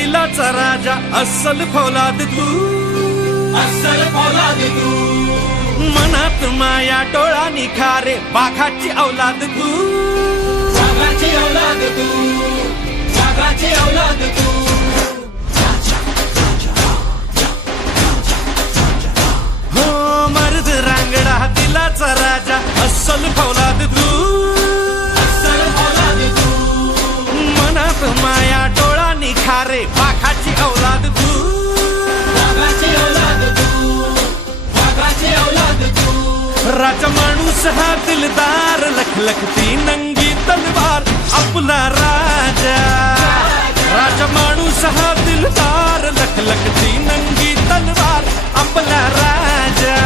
दिलाचा राजा अस्सल फौलाद तू, अस्सल फौलाद तू. मनात माया डोळा निखारे वाघाची औलाद तू, वाघाची औलाद तू, वाघाची औलाद तू. हो मर्द रांगडा दिलाचा राजा अस्सल फौलाद तू, अस्सल फौलाद तू. मनात माया डोळा निखारे वाघाची औलाद तू, वाघाची औलाद तू, वाघाची औलाद तू. राजा माणूस हा दिलदार लखलखती नंगी तलवार आपला राजा. राजा माणूस हा दिलदार लखलखती नंगी तलवार आपला राजा.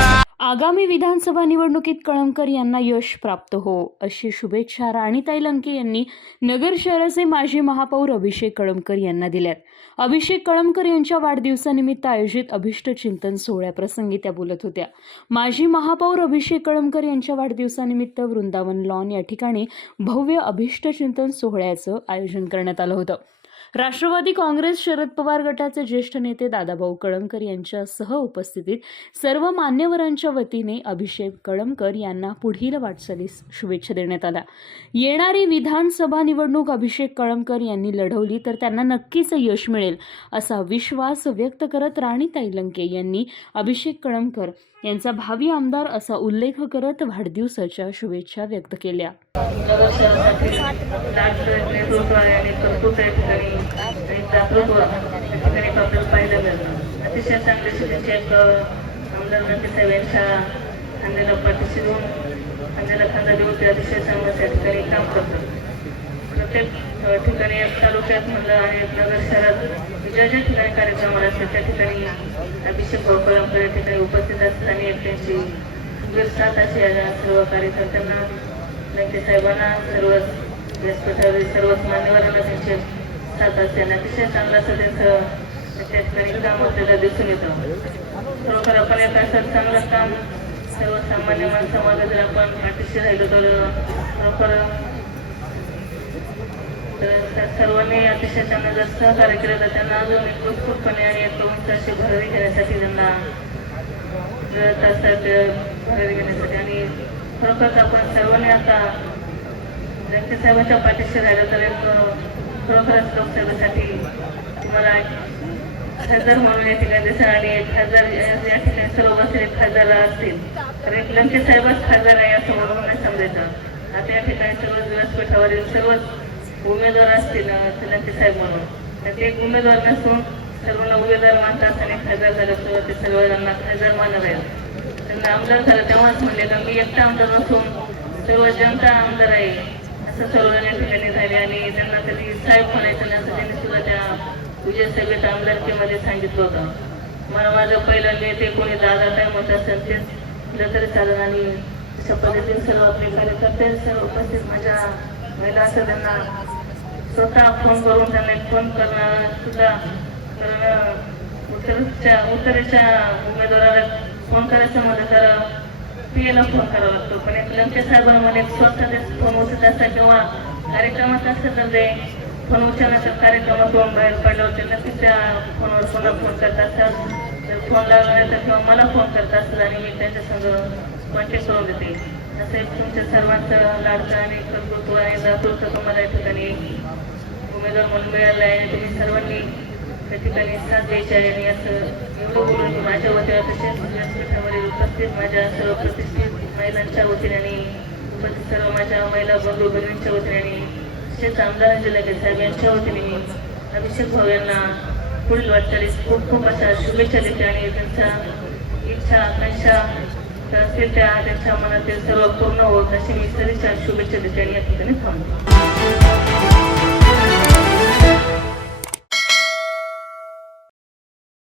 आगामी विधानसभा निवडणुकीत कळमकर यांना यश प्राप्त हो अशी शुभेच्छा राणीताई लंके यांनी नगर शहराचे माजी महापौर अभिषेक कळमकर यांना दिल्यात. अभिषेक कळमकर यांच्या वाढदिवसानिमित्त आयोजित अभिष्ट चिंतन सोहळ्याप्रसंगी त्या बोलत होत्या. माजी महापौर अभिषेक कळमकर यांच्या वाढदिवसानिमित्त वृंदावन लॉन या ठिकाणी भव्य अभिष्ट चिंतन सोहळ्याचं आयोजन करण्यात आलं होतं. राष्ट्रवादी काँग्रेस शरद पवार गटाचे ज्येष्ठ नेते दादाभाऊ कळमकर यांच्या सह उपस्थितीत सर्व मान्यवरांच्या वतीने अभिषेक कळमकर यांना पुढील वाटचालीस शुभेच्छा देण्यात आल्या. येणारी विधानसभा निवडणूक अभिषेक कळमकर यांनी लढवली तर त्यांना नक्कीच यश मिळेल असा विश्वास व्यक्त करत राणीताई लंके यांनी अभिषेक कळमकर यांचा भावी आमदार असा उल्लेख करत वाढदिवसाच्या शुभेच्छा व्यक्त केल्या. नगर शहरासाठी नेतृत्व आणि कर्तृत्व या ठिकाणी जागृत्व या ठिकाणी आपल्याला पाहिलं मिळतं. अतिशय चांगल्या शिक्षेचे एक आमदार लंके यांच्या खांद्याला पाठीशी देऊन खांद्याला खांदा देऊन ते अतिशय चांगलं त्या ठिकाणी काम करतात. प्रत्येक ठिकाणी एक तालुक्यात म्हणलं आणि नगर शहरात ज्या ज्या ठिकाणी कार्यक्रम असतात त्या ठिकाणी अभिषेक कळमकर या ठिकाणी उपस्थित असतात आणि त्यांची साथ अशी सर्व कार्यकर्त्यांना लंके साहेबांना सर्वच व्यासपीठावरील सर्वच मान्यवरांना त्यांचे साथ असते आणि अतिशय चांगलं असं त्यांचं त्या ठिकाणी काम आपल्याला दिसून येतं. खरोखर आपण एक असं चांगलं काम सर्वसामान्य माणसामध्ये जर आपण पाठीशी राहिलो तर खरोखर त्या सर्वांनी अतिशय त्यांना जर सहकार्य केलं तर त्यांना अजून एक उत्स्फूर्तपणे आणि एक उंच अशी भरारी घेण्यासाठी त्यांना मिळत असतात. भरारी घेण्यासाठी आणि खरोखर आपण सर्वांनी आता लंके साहेबांच्या पाठीशी राहिलं तर एक खरोखरच लोकसेवेसाठी तुम्हाला खासदार म्हणून या ठिकाणी दिसेल आणि खासदार या ठिकाणी सर्व बसलेले खासदार असतील तर एक लंके साहेबच खासदार आहे असं म्हणून नाही समजायचं. आता या ठिकाणी सर्व व्यासपीठावरील सर्वच उमेदवार असतील लंके साहेब म्हणून तर ते एक उमेदवार नसून सर्वांना उमेदवार मानतात आणि खासदार झाल्यासोबत ते सर्वांना खासदार मानत आहेत. त्यांना आमदार झालं तेव्हाच म्हणले का मी एकटा आमदार नसून सर्व जनता आमदार आहे असं सर्व या ठिकाणी झाले आणि त्यांना कधी साहेब म्हणायचं नाही असं त्यांनी सुद्धा त्या विजय सभेत आमदारकीमध्ये सांगितलं होतं. मला माझं पहिलं नेते कोणी दादा काय म्हणत असेल तेच दिलं तरी चालेल आणि अशा पद्धतीने सर्व आपले कार्यकर्ते सर्व उपस्थित माझ्या महिला असं त्यांना स्वतः फोन करून त्यांना फोन करणं सुद्धा उत्तरेच्या उमेदवाराला फोन करायचं म्हटलं तर PA ला फोन करावा लागतो. पण एक लंके साहेबांना मला एक स्वतः फोन उचलत असतात किंवा कार्यक्रमात असतात तर ते फोन उचलण्याच्या कार्यक्रमातून बाहेर पडलं होते नक्कीच त्या फोनवर पुन्हा फोन करत असतात. जर फोन लागला नाही तर किंवा मला फोन करत असतात आणि मी त्यांच्या संग कॉन्टॅक्ट करून देते. असं एक तुमच्या सर्वांचं लाडकं आणि कर्तृत्व आणि दातृत्व तुम्हाला या ठिकाणी उमेदवार म्हणून मिळालं आहे. तुम्ही सर्वांनी त्या ठिकाणी साथ द्यायची आहे आणि असं एवढं बोलून माझ्या वतीने तसेच व्यासपीठावरील उपस्थित माझ्या सर्व प्रतिष्ठित महिलांच्या वतीने आणि उपस्थित सर्व माझ्या महिला बंधू भगिनींच्या वतीने आणि तसेच आमदार लंके साहेब यांच्या वतीने मी अभिषेक भाऊ यांना पुढील वाटचालीस खूप खूप अशा शुभेच्छा देते आणि त्यांच्या इच्छा आकांक्षा असतील त्या त्यांच्या मनातील सर्व पूर्ण होत अशी मी सदिच्छा शुभेच्छा देते आणि या ठिकाणी थांबते.